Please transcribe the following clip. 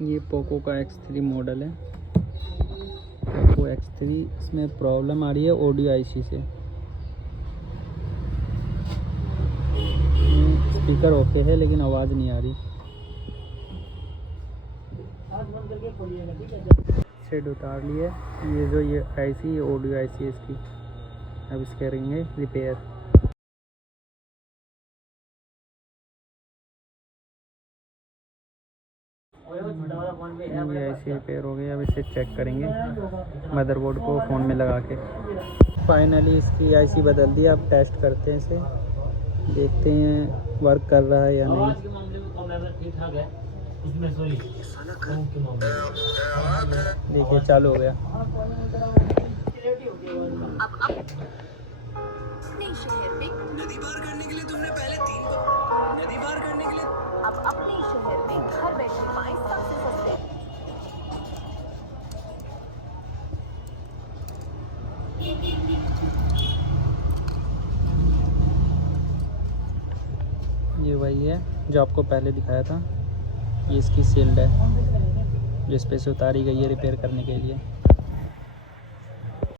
ये पोको का X3 model है। पोको X3, इसमें प्रॉब्लम आ रही है ऑडियो आईसी से। स्पीकर ओके है लेकिन आवाज़ नहीं आ रही। सेट उतार लिए। ये जो ये आईसी, ये ऑडियो आईसी है इसकी। अब इसके करेंगे रिपेयर। ये आईसी रिपेयर हो गई। अब इसे चेक करेंगे मदरबोर्ड को फ़ोन में लगा के। फाइनली इसकी आईसी बदल दी। अब टेस्ट करते हैं इसे, देखते हैं वर्क कर रहा है या नहीं। देखिए चालू हो गया। नदी पार करने के लिए तुमने पहले 3 नदी पार करने के लिए अब अपने शहर में घर बैठे पाए सबसे सस्ते। ये वही है जो आपको पहले दिखाया था। ये इसकी शील्ड है जिस पे से उतारी गई है रिपेयर करने के लिए।